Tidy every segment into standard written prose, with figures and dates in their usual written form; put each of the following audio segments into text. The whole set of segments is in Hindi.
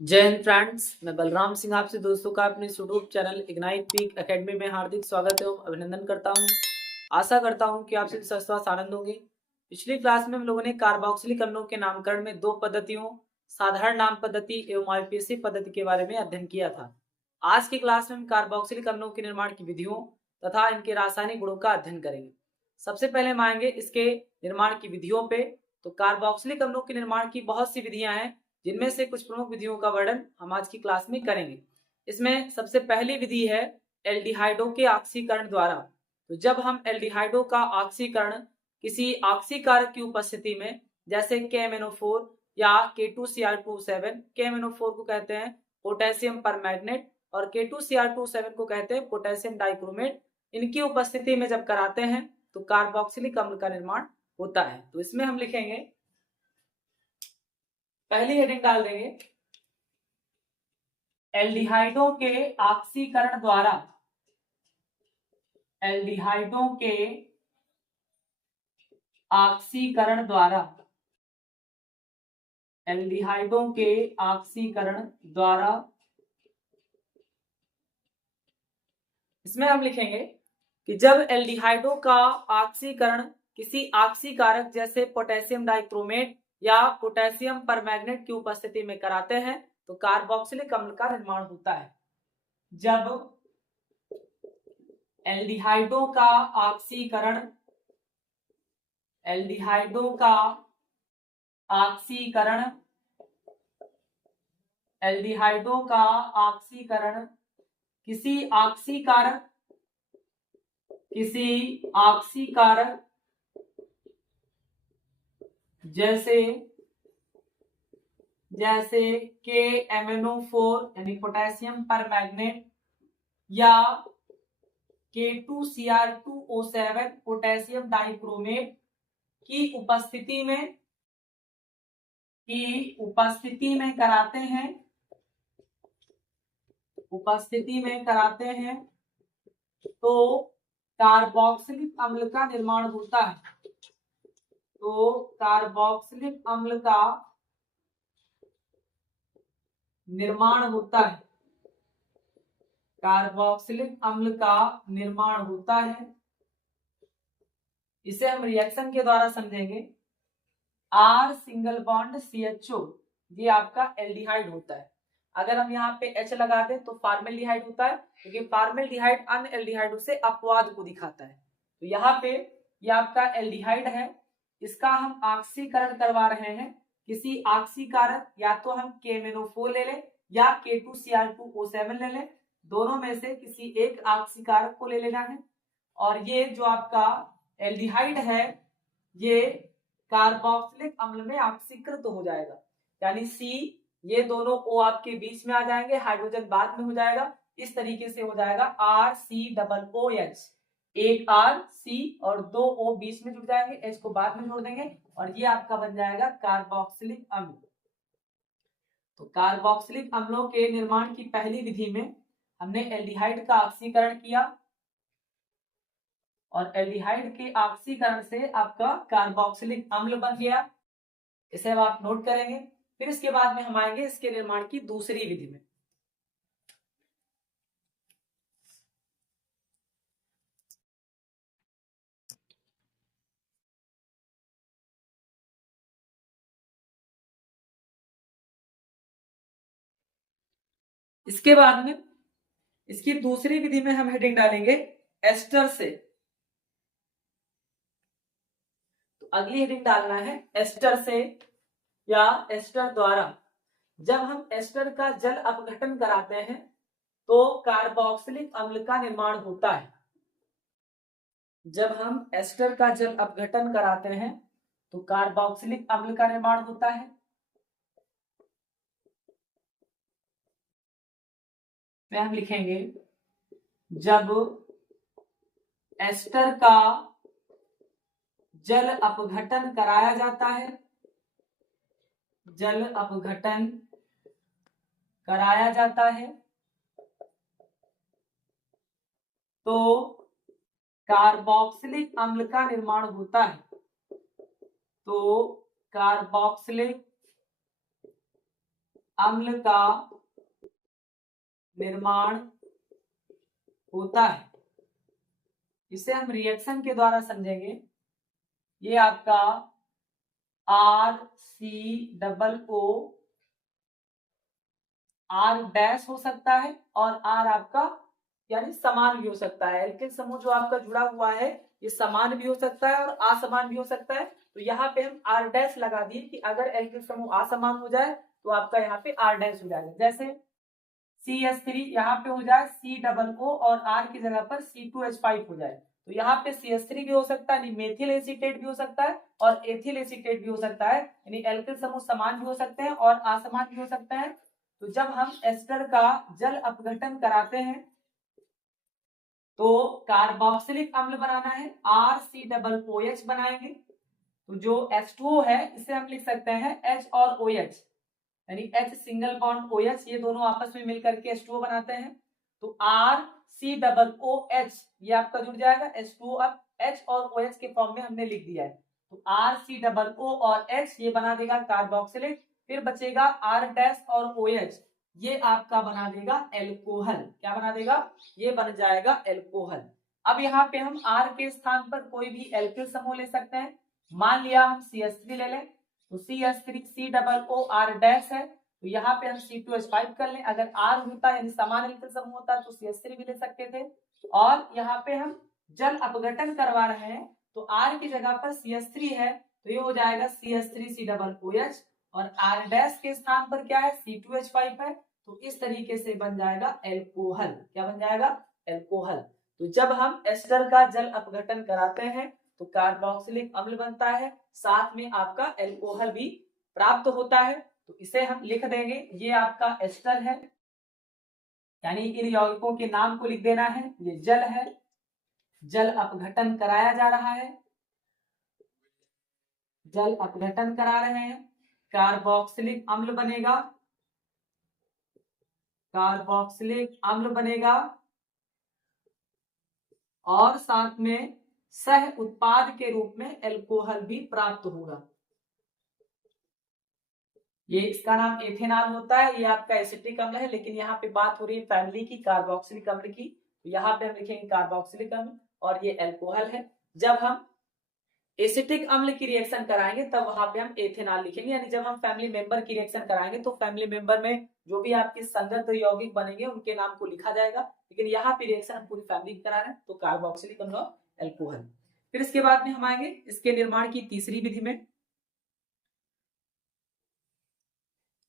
जय हिंद फ्रेंड्स, मैं बलराम सिंह आपसे दोस्तों का अपने YouTube channel ignite peak academy में हार्दिक स्वागत एवं अभिनंदन करता हूं। आशा करता हूं कि आप सभी स्वस्थ आनंद होंगे। पिछली क्लास में हम लोगों ने कार्बोक्सिलिक अम्लों के नामकरण में दो पद्धतियों, साधारण नाम पद्धति एवं आईपीएसी पद्धति के बारे में अध्ययन किया था। आज की क्लास में हम कार्बोक्सिलिक अम्लों के निर्माण की विधियों तथा इनके रासायनिक गुणों का अध्ययन करेंगे। सबसे पहले हम आएंगे इसके निर्माण की विधियों पे। तो कार्बोक्सिलिक अम्लों के निर्माण की बहुत सी विधियां हैं, जिनमें से कुछ प्रमुख विधियों का वर्णन हम आज की क्लास में करेंगे। इसमें सबसे पहली विधि है एल्डिहाइडों के ऑक्सीकरण द्वारा। तो जब हम एल्डिहाइडों का ऑक्सीकरण किसी ऑक्सीकारक की उपस्थिति में, जैसे KMnO4 या K2Cr27, KMnO4 को कहते हैं पोटेशियम परमैंगनेट और K2Cr27 को कहते हैं पोटेशियम डाइक्रोमेट, इनकी उपस्थिति में जब कराते हैं तो कार्बोक्सिलिक अम्ल का निर्माण होता है। तो इसमें हम लिखेंगे, पहली हेडिंग डाल देंगे, एल्डिहाइडों के ऑक्सीकरण द्वारा, एल्डिहाइडों के ऑक्सीकरण द्वारा, एल्डिहाइडों के ऑक्सीकरण द्वारा। इसमें हम लिखेंगे कि जब एल्डिहाइडों का ऑक्सीकरण किसी ऑक्सीकारक जैसे पोटेशियम डाइक्रोमेट या पोटेशियम परमैंगनेट की उपस्थिति में कराते हैं तो कार्बोक्सिलिक अम्ल का निर्माण होता है। जब एल्डिहाइडों का ऑक्सीकरण, एल्डिहाइडों का ऑक्सीकरण, एल्डिहाइडों का ऑक्सीकरण किसी ऑक्सीकारक, किसी ऑक्सीकारक जैसे KMnO4 यानी पोटेशियम परमैंगनेट या K2Cr2O7 पोटेशियम डाइक्रोमेट की उपस्थिति में कराते हैं, उपस्थिति में कराते हैं तो कार्बोक्सिलिक अम्ल का निर्माण होता है। तो कार्बोक्सिलिक अम्ल का निर्माण होता है, कार्बोक्सिलिक अम्ल का निर्माण होता है। इसे हम रिएक्शन के द्वारा समझेंगे। R सिंगल बॉन्ड CHO, ये आपका एल्डिहाइड होता है। अगर हम यहाँ पे H लगा दें तो फॉर्मेल्डिहाइड होता है, क्योंकि फॉर्मेल्डिहाइड अन्य एल्डिहाइडों से अपवाद को दिखाता है। तो यहाँ पे ये आपका एल्डिहाइड है, इसका हम ऑक्सीकरण करवा रहे हैं किसी ऑक्सीकारक, या तो हम KMnO4 ले लें या K2Cr2O7 ले लें, दोनों में से किसी एक ऑक्सीकारक को ले लेना है। और ये जो आपका एल्डिहाइड है ये कार्बोक्सिलिक अम्ल में ऑक्सीकृत हो जाएगा, यानी C, ये दोनों O आपके बीच में आ जाएंगे, हाइड्रोजन बाद में हो जाएगा। इस तरीके से हो जाएगा RCOOH, एक R C और दो O बीच में जुड़ जाएंगे, H को बाद में जोड़ देंगे और ये आपका बन जाएगा कार्बोक्सिलिक अम्ल। तो कार्बोक्सिलिक अम्लों के निर्माण की पहली विधि में हमने एल्डिहाइड का ऑक्सीकरण किया और एल्डिहाइड के ऑक्सीकरण से आपका कार्बोक्सिलिक अम्ल बन गया। इसे अब आप नोट करेंगे। फिर इसके बाद में हम आएंगे इसके निर्माण की दूसरी विधि में। इसके बाद में इसकी दूसरी विधि में हम हेडिंग डालेंगे एस्टर से। तो अगली हेडिंग डालना है एस्टर से या एस्टर द्वारा। जब हम एस्टर का जल अपघटन कराते हैं तो कार्बोक्सिलिक अम्ल का निर्माण होता है। जब हम एस्टर का जल अपघटन कराते हैं तो कार्बोक्सिलिक अम्ल का निर्माण होता है। में हम लिखेंगे, जब एस्टर का जल अपघटन कराया जाता है, जल अपघटन कराया जाता है तो कार्बोक्सिलिक अम्ल का निर्माण होता है। तो कार्बोक्सिलिक अम्ल का निर्माण होता है। इसे हम रिएक्शन के द्वारा समझेंगे। ये आपका RCOO R डैश हो सकता है और R आपका यानी समान भी हो सकता है। एल्किल समूह जो आपका जुड़ा हुआ है ये समान भी हो सकता है और असमान भी हो सकता है। तो यहाँ पे हम R डैश लगा दिए कि अगर एल्किल समूह असमान हो जाए तो आपका यहाँ पे R डैश हो जाएगा। जैसे CH3 यहाँ पे हो जाए COO और R की जगह पर C2H5 हो जाए, तो यहाँ पे CH3 भी हो सकता है, मेथिल एसीटेट भी हो सकता है और एथिल एसीटेट भी हो सकता है। यानी एल्किल समूह समान भी हो सकते हैं और असमान भी हो सकते हैं। तो जब हम एस्टर का जल अपघटन कराते हैं तो कार्बोक्सिलिक अम्ल बनाना है, RCOOH बनाएंगे। तो जो H2O है इसे हम लिख सकते हैं H और OH, यानी H सिंगल बॉन्ड OH, ये दोनों आपस में मिलकर के H2O बनाते हैं। तो RCOOH ये आपका जुड़ जाएगा H2O। अब H और OH के फॉर्म में हमने लिख दिया है, तो RCOO और H ये बना देगा कार्बोक्सिलिक। फिर बचेगा R डैश और OH, ये आपका बना देगा एल्कोहल। क्या बना देगा? ये बन जाएगा एल्कोहल। अब यहाँ पे हम R के स्थान पर कोई भी एल्किल समूह ले सकते हैं। मान लिया हम CH3 ले लें, तो CH3 COO R डैश है, तो यहाँ पे हम C2H5 कर लें। अगर R होता यानी समान एल्किल समूह होता तो CH3 भी ले सकते थे। और यहाँ पे हम जल अपघटन करवा रहे हैं तो R की जगह पर CH3 है, तो ये हो जाएगा CH3 COOH और R डैश के स्थान पर क्या है? C2H5 है। तो इस तरीके से बन जाएगा एल्कोहल। क्या बन जाएगा? एल्कोहल। तो जब हम एस्टर का जल अपघटन कराते हैं तो कार्बोक्सिलिक अम्ल बनता है, साथ में आपका एल्कोहल भी प्राप्त होता है। तो इसे हम लिख देंगे, ये आपका एस्टर है, यानी इन यौगिकों के नाम को लिख देना है। ये जल है, जल अपघटन कराया जा रहा है, जल अपघटन करा रहे हैं, कार्बोक्सिलिक अम्ल बनेगा, कार्बोक्सिलिक अम्ल बनेगा और साथ में सह उत्पाद के रूप में एल्कोहल भी प्राप्त होगा। ये इसका नाम एथेनॉल होता है। ये आपका एसिटिक अम्ल है, लेकिन यहाँ पे बात हो रही है फैमिली की, कार्बोक्सिलिक अम्ल की। तो यहाँ पे हम लिखेंगे कार्बोक्सिलिक अम्ल और ये एल्कोहल है। जब हम एसिटिक अम्ल की रिएक्शन कराएंगे तब वहां पे हम एथेनॉल लिखेंगे। यानी जब हम फैमिली मेंबर की रिएक्शन कराएंगे तो फैमिली मेंबर में जो भी आपके संगत यौगिक बनेंगे उनके नाम को लिखा जाएगा, लेकिन यहाँ पे रिएक्शन हम पूरी फैमिली की करा रहे हैं तो कार्बोक्सिलिक अम्ल और एल्कोहल। फिर इसके बाद में हम आएंगे इसके निर्माण की तीसरी विधि में।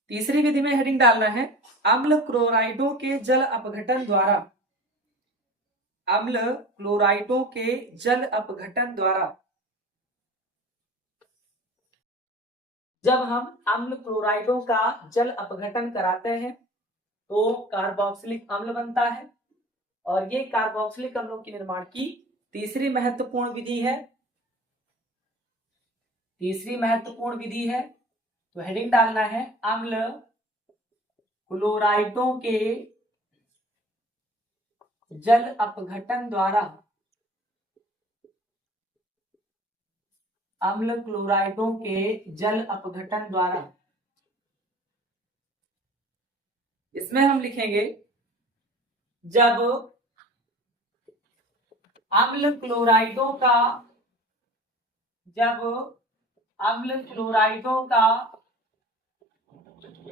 तीसरी विधि में हेडिंग डालना है अम्ल क्लोराइडों के जल अपघटन द्वारा, अम्ल क्लोराइडों के जल अपघटन द्वारा। जब हम अम्ल क्लोराइडों का जल अपघटन कराते हैं तो कार्बोक्सिलिक अम्ल बनता है और ये कार्बोक्सिलिक अम्लों के निर्माण की तीसरी महत्वपूर्ण विधि है। तीसरी महत्वपूर्ण विधि है तो हेडिंग डालना है अम्ल क्लोराइडों के जल अपघटन द्वारा, अम्ल क्लोराइडों के जल अपघटन द्वारा। इसमें हम लिखेंगे जब अम्ल क्लोराइडों का, जब अम्ल क्लोराइडों का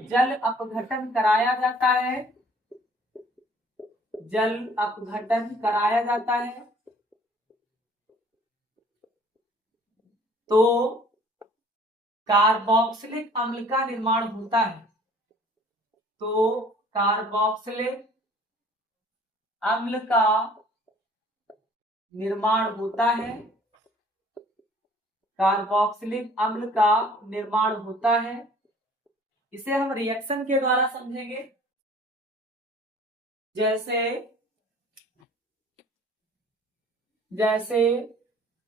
जल अपघटन कराया जाता है, जल अपघटन कराया जाता है तो कार्बोक्सिलिक अम्ल का निर्माण होता है। तो कार्बोक्सिलिक अम्ल का निर्माण होता है, कार्बोक्सिलिक अम्ल का निर्माण होता है। इसे हम रिएक्शन के द्वारा समझेंगे। जैसे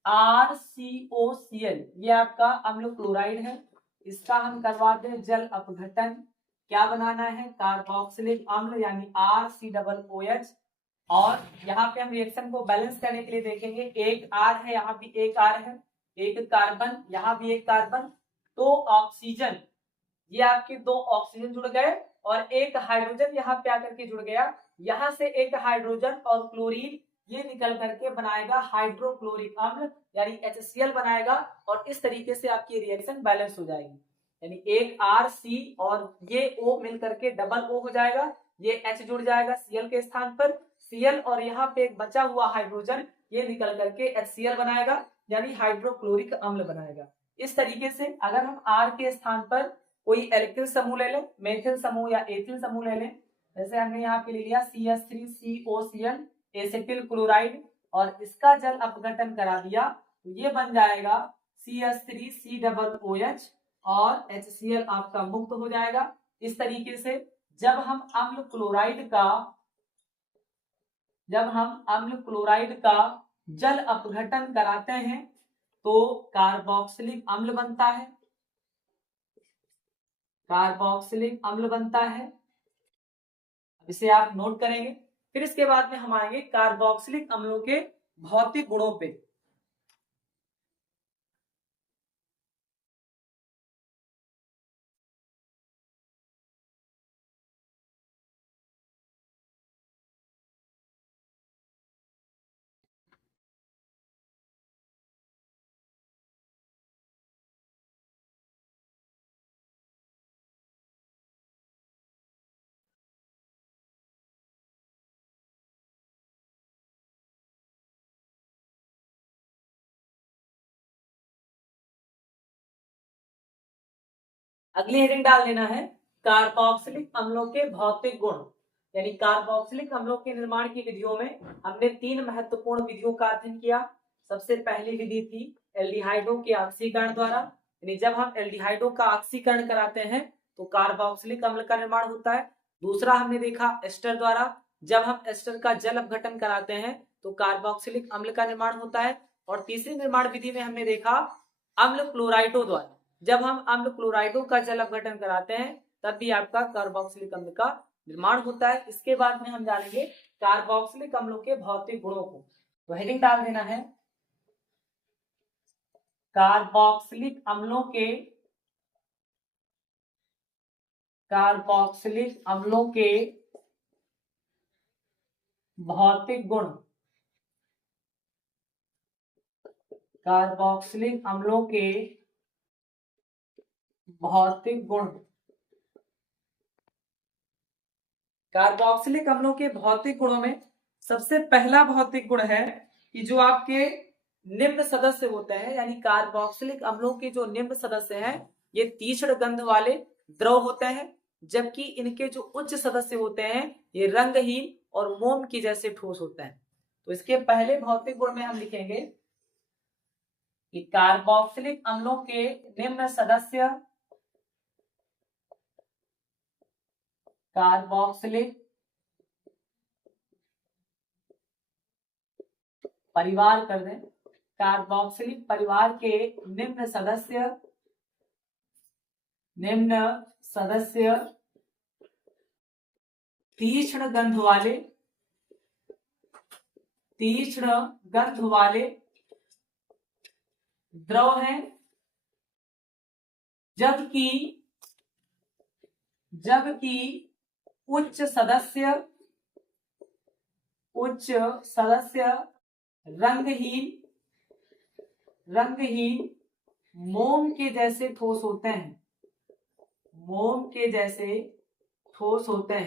RCOCl ये आपका अम्ल क्लोराइड है, इसका हम करवाते हैं जल अपघटन। क्या बनाना है? कार्बोक्सिलिक अम्ल यानी RCOOH। और यहाँ पे हम रिएक्शन को बैलेंस करने के लिए देखेंगे, एक R है, यहाँ भी एक R है, एक कार्बन, यहाँ भी एक कार्बन, तो ऑक्सीजन ये आपके 2 ऑक्सीजन जुड़ गए और एक हाइड्रोजन यहाँ पे आकर के जुड़ गया, यहाँ से एक हाइड्रोजन और क्लोरीन ये निकल करके बनाएगा हाइड्रोक्लोरिक अम्ल यानी HCl बनाएगा और इस तरीके से आपकी रिएक्शन बैलेंस हो जाएगी। यानी एक RC और ये O मिल करके डबल O हो जाएगा, ये H जुड़ जाएगा Cl के स्थान पर, Cl और यहाँ पे एक बचा हुआ हाइड्रोजन ये निकल करके HCl बनाएगा यानी हाइड्रोक्लोरिक अम्ल बनाएगा। इस तरीके से अगर हम R के स्थान पर कोई एल्किल समूह ले लें, मेथिल समूह या एथिल समूह ले लें, जैसे हमने यहाँ पे ले लिया CH3COCl एसिटिल क्लोराइड और इसका जल अपघटन करा दिया तो ये बन जाएगा CH3COOH और HCl आपका मुक्त हो जाएगा। इस तरीके से जब हम अम्ल क्लोराइड का जल अपघटन कराते हैं तो कार्बोक्सिलिक अम्ल बनता है, कार्बोक्सिलिक अम्ल बनता है। इसे आप नोट करेंगे। फिर इसके बाद में हम आएंगे कार्बोक्सिलिक अम्लों के भौतिक गुणों पे। अगली हेडिंग डाल देना है कार्बोक्सिलिक अम्लों के भौतिक गुण। यानी कार्बोक्सिलिक अम्लों के निर्माण की विधियों में हमने 3 महत्वपूर्ण विधियों का अध्ययन किया। सबसे पहली विधि थी एल्डिहाइडों के ऑक्सीकरण द्वारा, यानी जब हम एल्डिहाइडों का ऑक्सीकरण कराते हैं तो कार्बोक्सिलिक अम्ल का निर्माण होता है। दूसरा हमने देखा एस्टर द्वारा, जब हम एस्टर का जल अपघटन कराते हैं तो कार्बोक्सिलिक अम्ल का निर्माण होता है। और तीसरी निर्माण विधि में हमने देखा अम्ल क्लोराइडों द्वारा, जब हम अम्ल क्लोराइडों का जल अपघटन कराते हैं तब भी आपका कार्बोक्सिलिक अम्ल का निर्माण होता है। इसके बाद में हम जानेंगे कार्बोक्सिलिक अम्लों के भौतिक गुणों को। तो हेडिंग डाल देना है कार्बोक्सिलिक अम्लों के भौतिक गुण। कार्बोक्सिलिक अम्लों के भौतिक गुण। कार्बोक्सिलिक अम्लों के भौतिक गुणों में सबसे पहला भौतिक गुण है कि जो आपके निम्न सदस्य होते हैं, यानी कार्बोक्सिलिक अम्लों के जो निम्न सदस्य हैं ये तीक्ष्ण गंध वाले द्रव होते हैं, जबकि इनके जो उच्च सदस्य होते हैं ये रंगहीन और मोम की जैसे ठोस होते हैं। तो इसके पहले भौतिक गुण में हम लिखेंगे कि कार्बोक्सिलिक अम्लों के निम्न सदस्य कार्बोक्सिलिक परिवार कर दें, कार्बोक्सिलिक परिवार के निम्न सदस्य तीक्ष्ण गंध वाले द्रव हैं, जबकि उच्च सदस्य रंगहीन मोम के जैसे ठोस होते हैं,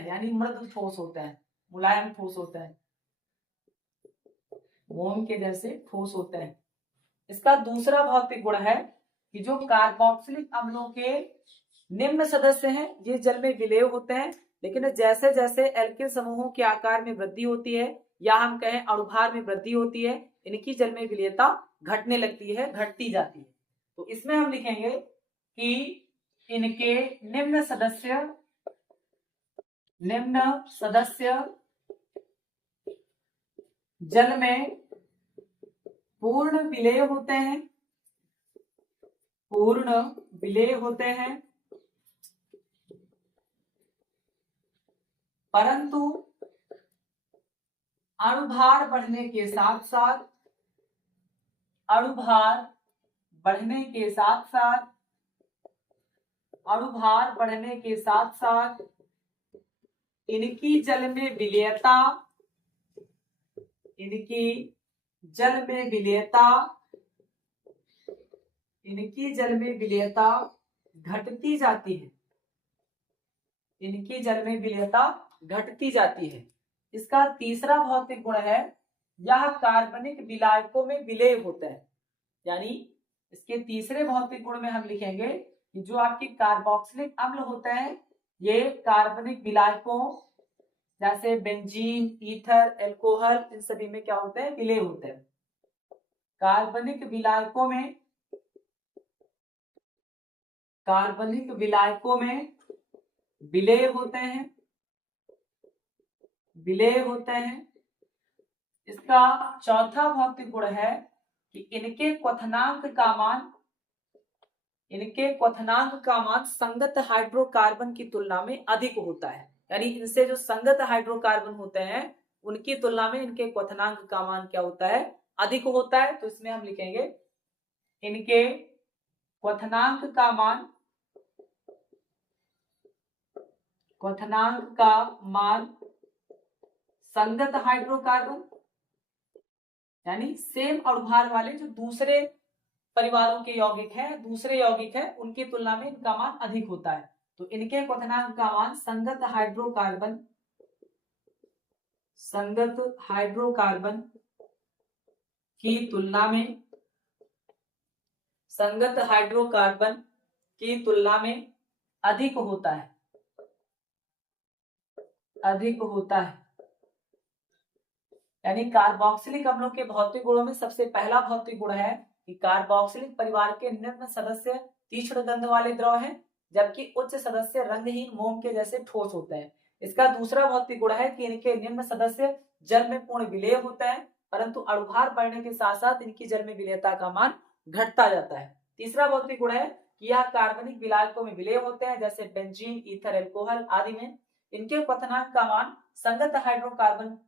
यानी मृदु ठोस होते हैं, मुलायम ठोस होते हैं, मोम के जैसे ठोस होते हैं। इसका दूसरा भौतिक गुण है कि जो कार्बोक्सिलिक अम्लों के निम्न सदस्य हैं ये जल में विलेय होते हैं, लेकिन जैसे जैसे एल्किल समूहों के आकार में वृद्धि होती है या हम कहें अणुभार में वृद्धि होती है, इनकी जल में विलेयता घटने लगती है, घटती जाती है। तो इसमें हम लिखेंगे कि इनके निम्न सदस्य जल में पूर्ण विलेय होते हैं, परंतु अणुभार बढ़ने के साथ साथ अणुभार बढ़ने के साथ साथ इनकी जल में विलेयता, इनकी जल में विलेयता, इनकी जल में विलेयता घटती जाती है, इनकी जल में विलेयता घटती जाती है। इसका तीसरा भौतिक गुण है यह कार्बनिक विलायकों में विलेय होता है। यानी इसके तीसरे भौतिक गुण में हम लिखेंगे कि जो आपके कार्बोक्सिलिक अम्ल होते हैं ये कार्बनिक विलायकों जैसे बेंजीन, ईथर, एल्कोहल इन सभी में क्या होते हैं? विलेय होते हैं। कार्बनिक विलायकों में, कार्बनिक विलायकों में विलेय होते हैं, विलेय होते हैं। इसका चौथा भौतिक गुण है कि इनके क्वथनांक का मान, इनके क्वथनांक का मान संगत हाइड्रोकार्बन की तुलना में अधिक होता है। यानी इनसे जो संगत हाइड्रोकार्बन होते हैं उनकी तुलना में इनके क्वथनांक का मान क्या होता है? अधिक होता है। तो इसमें हम लिखेंगे इनके क्वथनांक का मान, क्वथनांक का मान संगत हाइड्रोकार्बन यानी सेम अणुभार वाले जो दूसरे परिवारों के यौगिक हैं, दूसरे यौगिक हैं, उनकी तुलना में इनका मान अधिक होता है। तो इनके क्वथनांक का मान संगत हाइड्रोकार्बन, संगत हाइड्रोकार्बन की तुलना में, संगत हाइड्रोकार्बन की तुलना में अधिक होता है, अधिक होता है। यानी कार्बोक्सिलिक अम्लों के भौतिक गुणों में सबसे पहला भौतिक गुण है कि कार्बोक्सिलिक परिवार के निम्न सदस्य तीक्ष्ण गंध वाले द्रव हैं, जबकि उच्च सदस्य रंगहीन मोम के जैसे ठोस होते हैं। इसका दूसरा भौतिक गुण है कि इनके निम्न सदस्य जल में पूर्ण विलेय होते हैं, परंतु अणुभार बढ़ने के साथ साथ इनकी जल में विलेयता का मान घटता जाता है। तीसरा भौतिक गुण है कि यह कार्बनिक विलायकों में विलेय होते हैं जैसे बेंजीन, ईथर, एल्कोहल आदि में। इनके क्वथनांक का मान संगत हाइड्रोकार्बन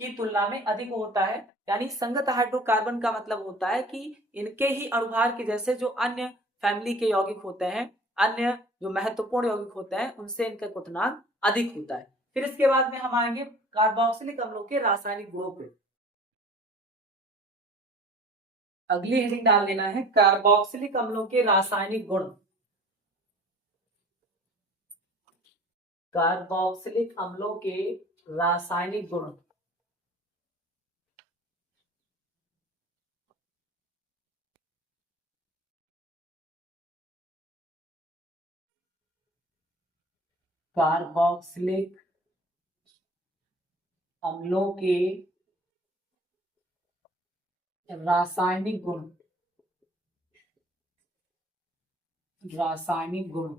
की तुलना में अधिक होता है। यानी संगत हाइड्रोकार्बन का मतलब होता है कि इनके ही अणुभार के जैसे जो अन्य फैमिली के यौगिक होते हैं, अन्य जो महत्वपूर्ण यौगिक होते हैं, उनसे इनका क्वथनांक अधिक होता है। फिर इसके बाद में हम आएंगे कार्बोक्सिलिक अम्लों के रासायनिक गुणों पे। अगली हेडिंग डाल देना है कार्बोक्सिलिक अम्लों के रासायनिक गुण। कार्बोक्सिलिक अम्लों के रासायनिक गुण। कार्बोक्सिलिक अम्लों के रासायनिक गुण, रासायनिक गुण।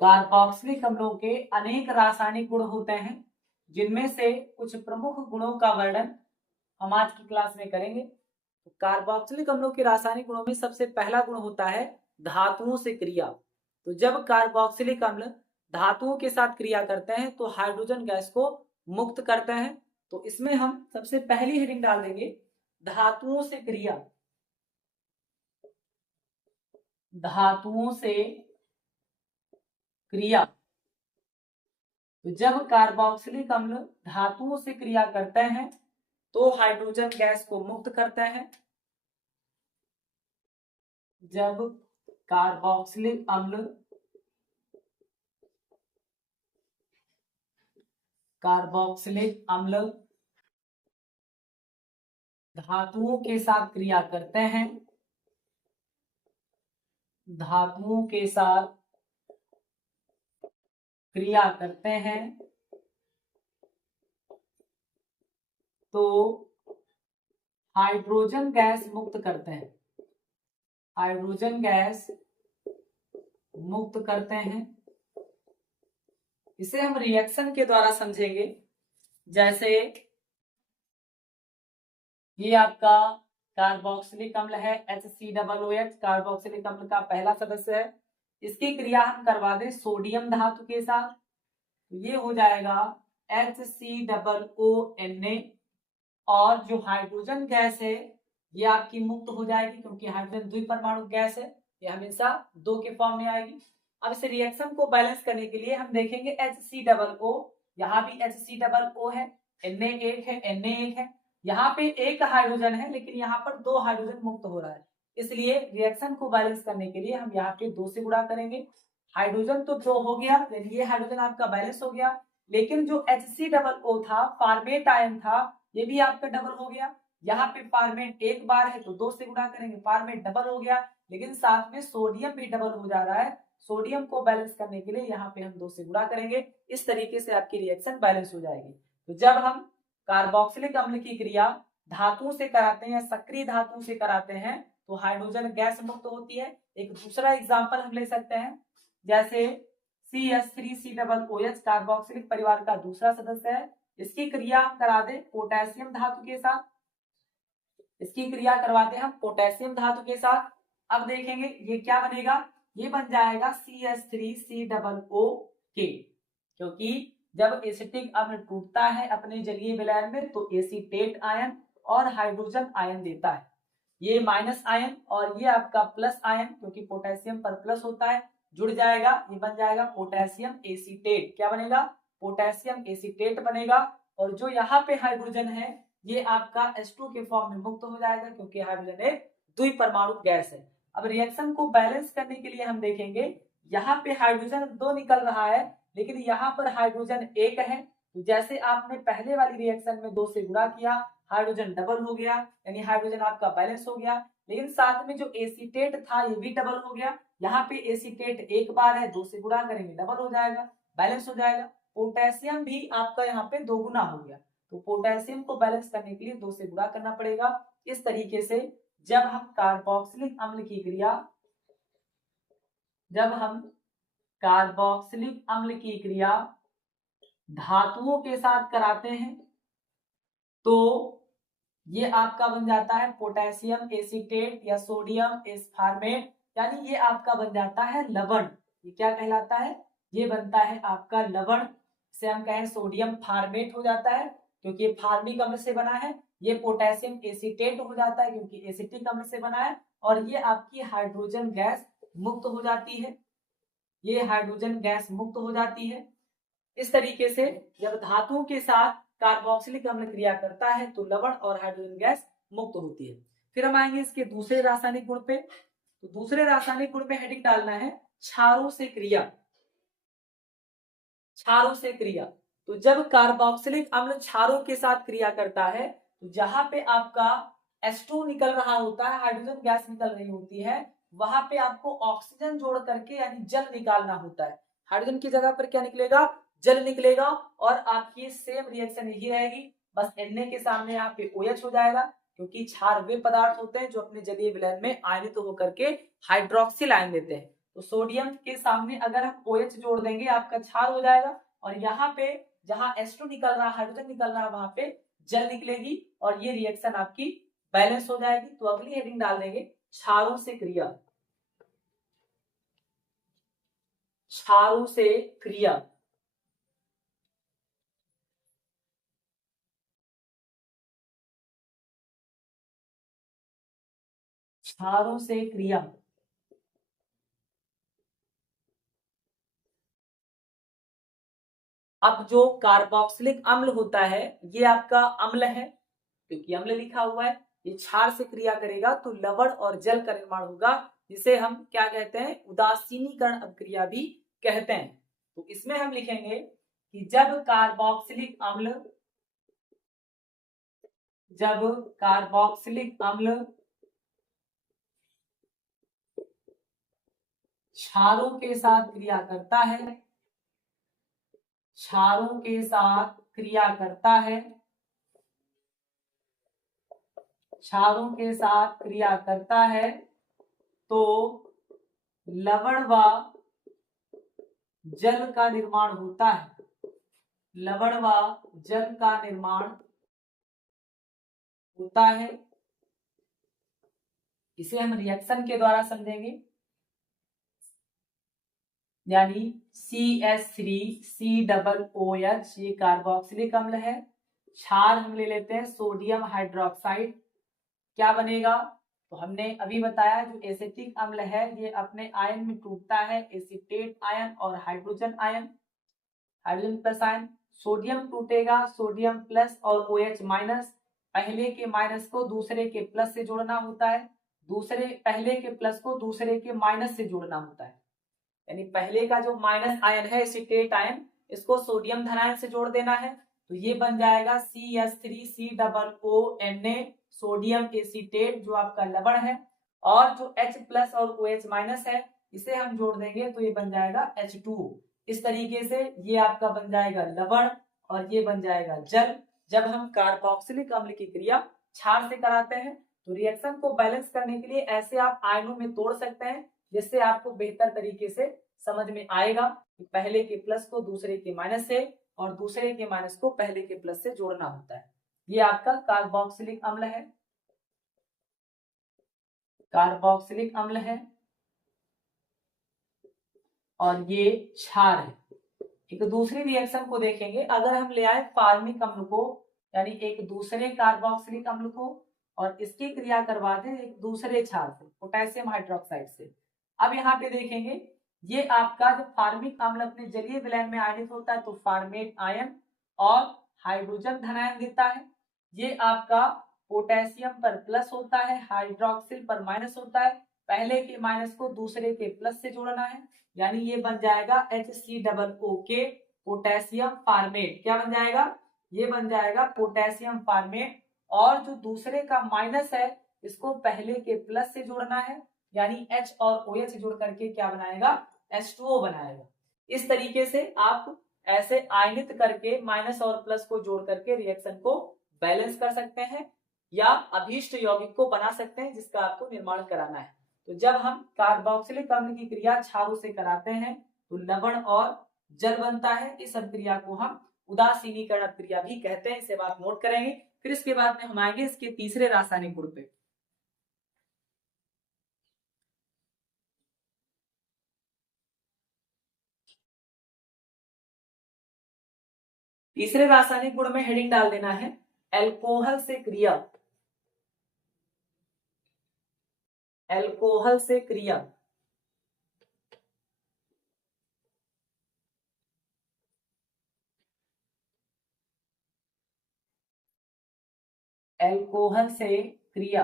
कार्बोक्सिलिक अम्लों के अनेक रासायनिक गुण होते हैं, जिनमें से कुछ प्रमुख गुणों का वर्णन हम आज की क्लास में करेंगे। तो कार्बोक्सिलिक अम्लों के रासायनिक गुणों में सबसे पहला गुण होता है धातुओं से क्रिया। तो जब कार्बोक्सिलिक अम्ल धातुओं के साथ क्रिया करते हैं तो हाइड्रोजन गैस को मुक्त करते हैं। तो इसमें हम सबसे पहली हेडिंग डाल देंगे धातुओं से क्रिया। धातुओं से क्रिया। तो जब कार्बोक्सिलिक अम्ल धातुओं से क्रिया करते हैं तो हाइड्रोजन गैस को मुक्त करते हैं। जब कार्बोक्सिलिक अम्ल धातुओं के साथ क्रिया करते हैं, धातुओं के साथ क्रिया करते हैं तो हाइड्रोजन गैस मुक्त करते हैं, हाइड्रोजन गैस मुक्त करते हैं। इसे हम रिएक्शन के द्वारा समझेंगे। जैसे ये आपका कार्बोक्सिलिक अम्ल है HCOOH, कार्बोक्सिलिक अम्ल का पहला सदस्य है। इसकी क्रिया हम करवा दें सोडियम धातु के साथ, तो ये हो जाएगा HCOONA, और जो हाइड्रोजन गैस है ये आपकी मुक्त हो जाएगी क्योंकि हाइड्रोजन द्विपरमाणु गैस है, ये हमेशा 2 के फॉर्म में आएगी। अब इस रिएक्शन को बैलेंस करने के लिए हम देखेंगे HC+O, यहाँ भी HC+O है, Na एक है, Na एक है, यहाँ पे एक हाइड्रोजन है लेकिन यहाँ पर 2 हाइड्रोजन मुक्त हो रहा है, इसलिए रिएक्शन को बैलेंस करने के लिए हम यहाँ पे 2 से गुणा करेंगे। हाइड्रोजन तो 2 हो गया, ये हाइड्रोजन आपका बैलेंस हो गया, लेकिन जो HC+O था, फॉर्मेट आयन था, ये भी आपका डबल हो गया। यहाँ पे फॉर्मेट एक बार है तो 2 से गुणा करेंगे, फॉर्मेट डबल हो गया, लेकिन साथ में सोडियम भी डबल हो जा रहा है। सोडियम को बैलेंस करने के लिए यहाँ पे हम 2 से गुणा करेंगे। इस तरीके से आपकी रिएक्शन बैलेंस हो जाएगी। तो जब हम कार्बोक्सिलिक अम्ल की क्रिया धातुओं से कराते हैं, सक्रिय धातुओं से कराते हैं, तो हाइड्रोजन गैस मुक्त होती है। एक दूसरा एग्जाम्पल हम ले सकते हैं, जैसे CH3COOH कार्बोक्सिलिक परिवार का दूसरा सदस्य है, इसकी क्रिया हम करा दें पोटेशियम धातु के साथ, इसकी क्रिया करवाते हैं हम पोटेशियम धातु के साथ। अब देखेंगे ये क्या बनेगा, ये बन जाएगा CH3COOK, क्योंकि जब एसिटिक अम्ल टूटता है अपने जलीय विलयन में तो एसीटेट आयन और हाइड्रोजन आयन देता है। ये माइनस आयन और ये आपका प्लस आयन, क्योंकि पोटेशियम पर प्लस होता है, जुड़ जाएगा, ये बन जाएगा पोटेशियम एसीटेट। क्या बनेगा, पोटेशियम एसीटेट बनेगा। और जो यहाँ पे हाइड्रोजन है ये आपका H2 के फॉर्म में मुक्त हो जाएगा, क्योंकि हाइड्रोजन एक द्विपरमाणु गैस है। अब रिएक्शन को बैलेंस करने के लिए हम देखेंगे, यहाँ पे हाइड्रोजन 2 निकल रहा है लेकिन यहाँ पर हाइड्रोजन 1 है, तो जैसे आपने पहले वाली रिएक्शन में 2 से गुणा किया, हाइड्रोजन डबल हो गया, यानी हाइड्रोजन आपका बैलेंस हो गया, लेकिन साथ में जो एसीटेट था ये भी डबल हो गया। यहाँ पे एसीटेट एक बार है, 2 से गुणा करेंगे डबल हो जाएगा, बैलेंस हो जाएगा। पोटेशियम भी आपका यहाँ पे 2 गुना हो गया, तो पोटेशियम को बैलेंस करने के लिए 2 से गुणा करना पड़ेगा। इस तरीके से जब हम कार्बोक्सिलिक अम्ल की क्रिया धातुओं के साथ कराते हैं तो ये आपका बन जाता है पोटेशियम एसीटेट या सोडियम एस्फार्मेट, यानी ये आपका बन जाता है लवण। ये क्या कहलाता है, ये बनता है आपका लवण। इसे हम कहें सोडियम फार्मेट हो जाता है क्योंकि ये फार्मिक अम्ल से बना है। ये पोटेशियम एसीटेट हो जाता है क्योंकि एसिटिक अम्ल से बना है। और ये आपकी हाइड्रोजन गैस मुक्त हो जाती है, ये हाइड्रोजन गैस मुक्त हो जाती है। इस तरीके से जब धातुओं के साथ कार्बोक्सिलिक अम्ल क्रिया करता है तो लवण और हाइड्रोजन गैस मुक्त होती है। फिर हम आएंगे इसके दूसरे रासायनिक गुण पे। तो दूसरे रासायनिक गुण पे हेडिंग डालना है क्षारों से क्रिया। क्षारों से क्रिया, तो जब कार्बोक्सिलिक अम्ल क्षारों के साथ क्रिया करता है तो जहां पे आपका H2 निकल रहा होता है, हाइड्रोजन गैस निकल रही होती है, वहां पे आपको ऑक्सीजन जोड़ करके यानी जल निकालना होता है। हाइड्रोजन की जगह पर क्या निकलेगा, जल निकलेगा। और आपकी सेम रिएक्शन यही रहेगी, बस Na के सामने यहाँ पे OH हो जाएगा, क्योंकि क्षार वे पदार्थ होते हैं जो अपने जलीय विलयन में आयनित होकर के हाइड्रोक्सिल आयन देते हैं। तो सोडियम के सामने अगर हम OH जोड़ देंगे आपका क्षार हो जाएगा, और यहाँ पे जहां H2 निकल रहा है, हाइड्रोजन निकल रहा है, वहां पे जल निकलेगी और ये रिएक्शन आपकी बैलेंस हो जाएगी। तो अगली हेडिंग डाल देंगे क्षारों से क्रिया। क्षारों से क्रिया, क्षारों से क्रिया। अब जो कार्बोक्सिलिक अम्ल होता है ये आपका अम्ल है, क्योंकि अम्ल लिखा हुआ है, ये क्षार से क्रिया करेगा तो लवण और जल का निर्माण होगा, जिसे हम क्या कहते हैं, उदासीनीकरण अभिक्रिया भी कहते हैं। तो इसमें हम लिखेंगे कि जब कार्बोक्सिलिक अम्ल क्षारों के साथ क्रिया करता है, क्षारों के साथ क्रिया करता है, क्षारों के साथ क्रिया करता है तो लवण व जल का निर्माण होता है, लवण व जल का निर्माण होता है। इसे हम रिएक्शन के द्वारा समझेंगे, यानी CH3COOH ये कार्बोक्सिलिक अम्ल है, क्षार हम ले लेते हैं सोडियम हाइड्रोक्साइड, क्या बनेगा, तो हमने अभी बताया जो एसिटिक अम्ल है ये अपने आयन में टूटता है, एसीटेट आयन और hydrogen ion, hydrogen plus ion. Sodium टूटेगा, सोडियम प्लस और OH माइनस, पहले के माइनस को दूसरे के प्लस से जोड़ना होता है, पहले के प्लस को दूसरे के माइनस से जोड़ना होता है। यानी पहले का जो माइनस आयन है एसीटेट आयन, इसको सोडियम धनायन से जोड़ देना है, तो ये बन जाएगा CH3COONA, सोडियम एसीटेट जो आपका लवण है, और जो H प्लस और OH माइनस है इसे हम जोड़ देंगे तो ये बन जाएगा H2O। इस तरीके से ये आपका बन जाएगा लवण और ये बन जाएगा जल। जब हम कार्बोक्सिलिक अम्ल की क्रिया क्षार से कराते हैं तो रिएक्शन को बैलेंस करने के लिए ऐसे आप आयनों में तोड़ सकते हैं, जिससे आपको बेहतर तरीके से समझ में आएगा कि पहले के प्लस को दूसरे के माइनस से और दूसरे के माइनस को पहले के प्लस से जोड़ना होता है। ये आपका कार्बोक्सिलिक अम्ल है, कार्बोक्सिलिक अम्ल है, और ये क्षार है। एक दूसरी रिएक्शन को देखेंगे, अगर हम ले आए फार्मिक अम्ल को, यानी एक दूसरे कार्बोक्सिलिक अम्ल को, और इसकी क्रिया करवा दें एक दूसरे क्षार से, पोटेशियम हाइड्रोक्साइड से। अब यहाँ पे देखेंगे ये आपका जब फार्मिक अम्ल अपने जलीय विलयन में आयनित होता है तो फार्मेट आयन और हाइड्रोजन धनायन देता है। ये आपका पोटेशियम पर प्लस होता है, हाइड्रोक्सिल पर माइनस होता है, पहले के माइनस को दूसरे के प्लस से जोड़ना है, यानी ये बन जाएगा HCOOK, पोटेशियम फार्मेट। क्या बन जाएगा? ये बन जाएगा पोटेशियम फार्मेट, और जो दूसरे का माइनस है इसको पहले के प्लस से जोड़ना है, यानी H और OH जोड़ करके क्या बनाएगा? H2O बनाएगा। इस तरीके से आप ऐसे आयनित करके माइनस और प्लस को जोड़ करके रिएक्शन को बैलेंस कर सकते हैं या अभीष्ट यौगिक को बना सकते हैं जिसका आपको निर्माण कराना है। तो जब हम कार्बोक्सिलिक अम्ल की क्रिया क्षारों से कराते हैं तो लवण और जल बनता है। इस अभिक्रिया को हम उदासीनीकरण अभिक्रिया भी कहते हैं, इसे आप नोट करेंगे। फिर इसके बाद में हम आएंगे इसके तीसरे रासायनिक गुण पे। तीसरे रासायनिक गुण में हेडिंग डाल देना है एल्कोहल से क्रिया। एल्कोहल से क्रिया। एल्कोहल से क्रिया।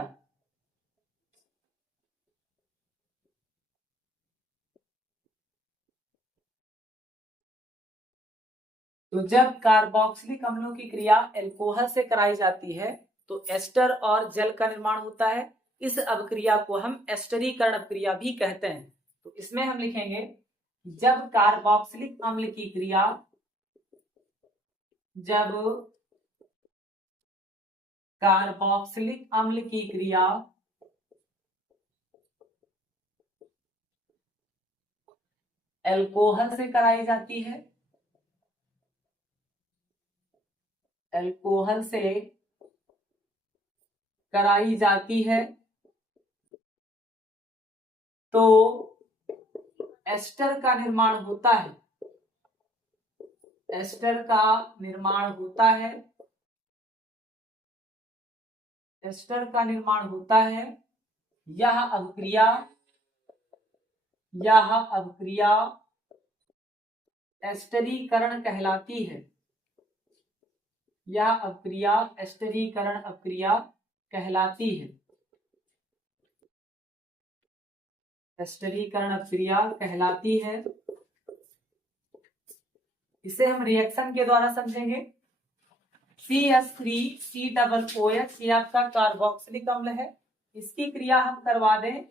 तो जब कार्बोक्सिलिक अम्लों की क्रिया एल्कोहल से कराई जाती है तो एस्टर और जल का निर्माण होता है। इस अभिक्रिया को हम एस्टरीकरण अभिक्रिया भी कहते हैं। तो इसमें हम लिखेंगे जब कार्बोक्सिलिक अम्ल की क्रिया, जब कार्बोक्सिलिक अम्ल की क्रिया एल्कोहल से कराई जाती है, एल्कोहल से कराई जाती है तो एस्टर का निर्माण होता है। एस्टर का निर्माण होता है। एस्टर का निर्माण होता है। यह अभिक्रिया एस्टरीकरण कहलाती है। यह अभिक्रिया एस्टरीकरण अभिक्रिया कहलाती है। एस्टरीकरण अभिक्रिया कहलाती है। इसे हम रिएक्शन के द्वारा समझेंगे। CH3COOH ये आपका कार्बोक्सिलिक अम्ल है, इसकी क्रिया हम करवा दें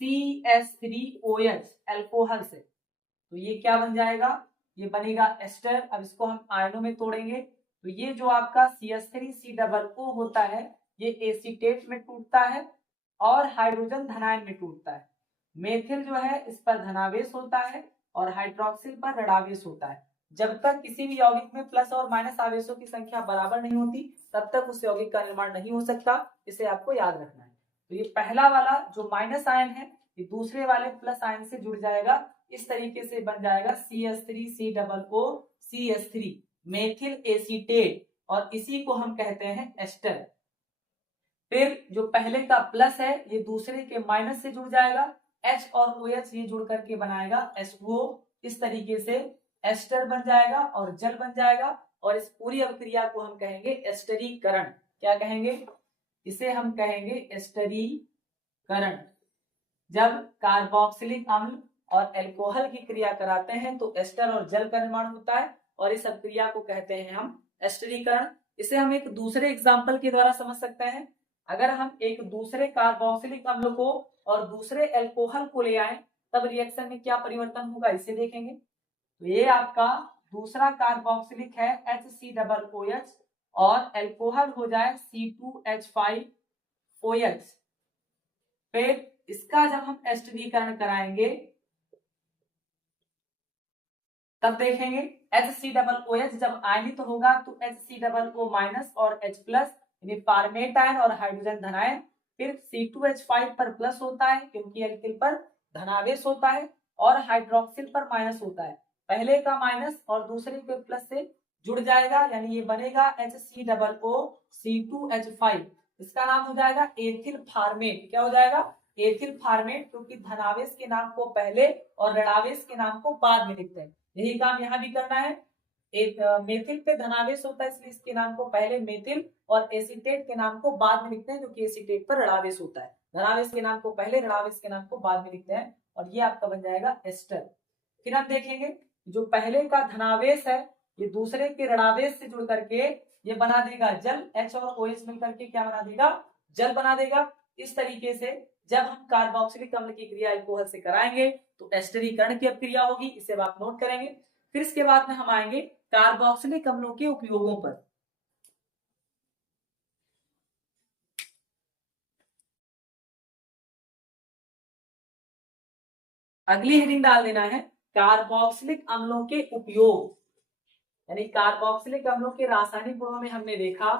CH3OH एल्कोहल से, तो ये क्या बन जाएगा? ये बनेगा एस्टर। अब इसको हम आयनों में तोड़ेंगे तो ये जो आपका CH3COO होता है ये एसीटेट में टूटता है और हाइड्रोजन धनायन में टूटता है। मेथिल जो है इस पर धनावेश होता है और हाइड्रोक्सिल पर ऋणावेश होता है। जब तक किसी भी यौगिक में प्लस और माइनस आवेशों की संख्या बराबर नहीं होती तब तक उस यौगिक का निर्माण नहीं हो सकता, इसे आपको याद रखना है। तो ये पहला वाला जो माइनस आयन है ये दूसरे वाले प्लस आयन से जुड़ जाएगा, इस तरीके से बन जाएगा CH3COO CH3 मेथिल एसीटेट, और इसी को हम कहते हैं एस्टर। फिर जो पहले का प्लस है ये दूसरे के माइनस से जुड़ जाएगा, H और OH ये जुड़ करके बनाएगा H2O। इस तरीके से एस्टर बन जाएगा और जल बन जाएगा, और इस पूरी अभिक्रिया को हम कहेंगे एस्टरीकरण। क्या कहेंगे? इसे हम कहेंगे एस्टरीकरण। जब कार्बोक्सिलिक अम्ल और अल्कोहल की क्रिया कराते हैं तो एस्टर और जल का निर्माण होता है, और इस अभिक्रिया को कहते हैं हम एस्टरीकरण। इसे हम एक दूसरे एग्जाम्पल के द्वारा समझ सकते हैं। अगर हम एक दूसरे कार्बोक्सिलिक अम्ल को और दूसरे अल्कोहल को ले आए तब रिएक्शन में क्या परिवर्तन होगा, इसे देखेंगे। तो ये आपका दूसरा कार्बोक्सिलिक है HCOOH और अल्कोहल हो जाए C2H5OH। फिर इसका जब हम एस्टरीकरण कराएंगे तब देखेंगे HCOOH जब आयनित होगा तो HCOO- और H+ यानी फॉर्मेट आयन और हाइड्रोजन धनायन। फिर C2H5 पर प्लस होता है क्योंकि एल्किल पर धनावेश होता है, और हाइड्रोक्सिल पर माइनस होता है। पहले का माइनस और दूसरे के प्लस से जुड़ जाएगा, यानी ये बनेगा HCOO-C2H5। इसका नाम हो जाएगा एथिल फॉर्मेट। क्या हो जाएगा? एथिल फॉर्मेट, क्योंकि धनावेश के नाम को पहले और ऋणावेश के नाम को बाद में लिखते हैं। यही काम यहाँ भी करना है। एक मेथिल पे धनावेश होता है इसलिए इसके नाम को पहले मेथिल, और एसीटेट के नाम को बाद में लिखते हैं क्योंकि एसीटेट पर ऋणावेश होता है। धनावेश के नाम को पहले, ऋणावेश के नाम को बाद में लिखते हैं, और ये आपका बन जाएगा एस्टर। फिर हम देखेंगे जो पहले का धनावेश है ये दूसरे के ऋणावेश से जुड़ करके ये बना देगा जल। H और OH मिलकर के क्या बना देगा? जल बना देगा। इस तरीके से जब हम कार्बोक्सिलिक अम्ल की क्रिया अल्कोहल से कराएंगे तो एस्टरीकरण की क्रिया होगी, इसे आप नोट करेंगे। फिर इसके बाद में हम आएंगे कार्बोक्सिलिक अम्लों के उपयोगों पर। अगली हेडिंग डाल देना है कार्बोक्सिलिक अम्लों के उपयोग। यानी कार्बोक्सिलिक अम्लों के रासायनिक गुणों में हमने देखा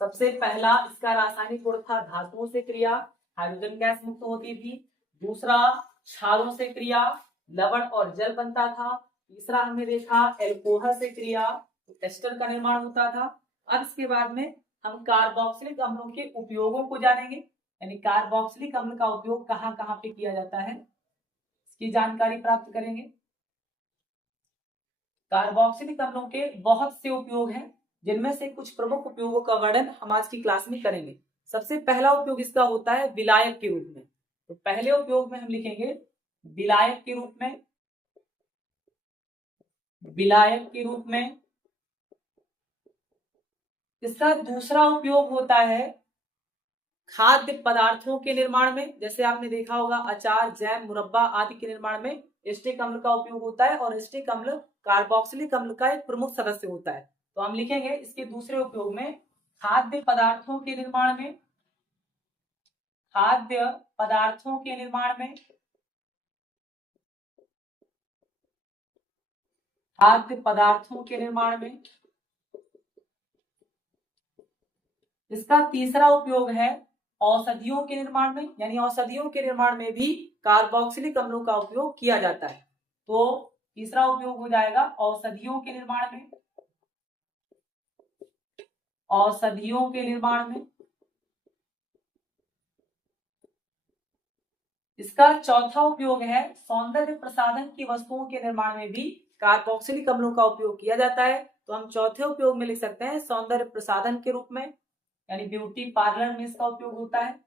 सबसे पहला इसका रासायनिक गुण था धातुओं से क्रिया, हाइड्रोजन गैस मुक्त होती थी। दूसरा क्षारों से क्रिया, लवण और जल बनता था। तीसरा हमने देखा एल्कोहल से क्रिया, एस्टर का निर्माण होता था। अब इसके बाद में हम कार्बोक्सिलिक अम्लों के उपयोगों को जानेंगे, यानी कार्बोक्सिलिक अम्ल का उपयोग कहाँ कहाँ पे किया जाता है इसकी जानकारी प्राप्त करेंगे। कार्बोक्सिलिक अम्लों के बहुत से उपयोग हैं, जिनमें से कुछ प्रमुख उपयोगों का वर्णन हम आज की क्लास में करेंगे। सबसे पहला उपयोग इसका होता है विलायक के रूप में। तो पहले उपयोग में हम लिखेंगे विलायक के रूप में। विलायक के रूप में इसका दूसरा उपयोग होता है खाद्य पदार्थों के निर्माण में। जैसे आपने देखा होगा अचार, जैम, मुरब्बा आदि के निर्माण में एस्टिक अम्ल का उपयोग होता है, और एस्टिक अम्ल कार्बोक्सिलिक अम्ल का एक प्रमुख सदस्य होता है। तो हम लिखेंगे इसके दूसरे उपयोग में खाद्य पदार्थों के निर्माण में। खाद्य पदार्थों के निर्माण में, खाद्य पदार्थों के निर्माण में। इसका तीसरा उपयोग है औषधियों के निर्माण में, यानी औषधियों के निर्माण में भी कार्बोक्सिलिक अम्लों का उपयोग किया जाता है। तो तीसरा उपयोग हो जाएगा औषधियों के निर्माण में। औषधियों के निर्माण में। इसका चौथा उपयोग है सौंदर्य प्रसाधन की वस्तुओं के निर्माण में भी कार्बोक्सिलिक अम्लों का उपयोग किया जाता है। तो हम चौथे उपयोग में लिख सकते हैं सौंदर्य प्रसाधन के रूप में, यानी ब्यूटी पार्लर में इसका उपयोग होता है।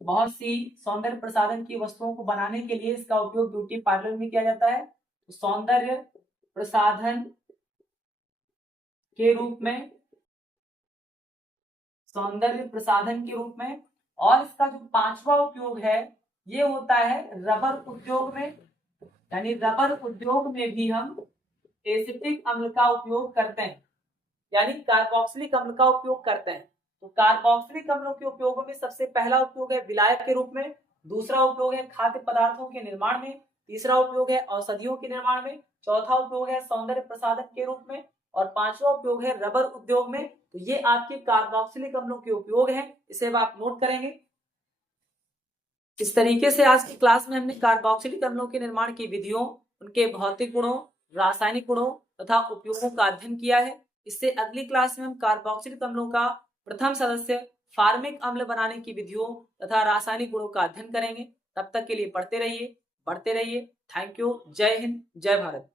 बहुत सी सौंदर्य प्रसाधन की वस्तुओं को बनाने के लिए इसका उपयोग ब्यूटी पार्लर में किया जाता है। तो सौंदर्य प्रसाधन के रूप में, सौंदर्य प्रसाधन के रूप में। और इसका जो पांचवा उपयोग है ये होता है रबर उद्योग में, यानी रबर उद्योग में भी हम एसिटिक अम्ल का उपयोग करते हैं, यानी कार्बोक्सिलिक अम्ल का उपयोग करते हैं। तो कार्बोक्सिलिक अम्लों के उपयोगों में सबसे पहला उपयोग है विलायक के रूप में, दूसरा उपयोग है खाद्य पदार्थों के निर्माण में, तीसरा उपयोग है औषधियों के निर्माण में, चौथा उपयोग है सौंदर्य प्रसाधन के रूप में, और पांचवा उपयोग है रबर उद्योग में। तो ये आपके कार्बोक्सिलिक अम्लों के उपयोग हैं, इसे आप नोट करेंगे। इस तरीके से आज की क्लास में हमने कार्बोक्सिलिक अम्लों के निर्माण की विधियों, उनके भौतिक गुणों, रासायनिक गुणों तथा उपयोगों का अध्ययन किया है। इससे अगली क्लास में हम कार्बोक्सिलिक अम्लों का प्रथम सदस्य फार्मिक अम्ल बनाने की विधियों तथा रासायनिक गुणों का अध्ययन करेंगे। तब तक के लिए पढ़ते रहिए, बढ़ते रहिए। Thank you. जय हिंद, जय भारत।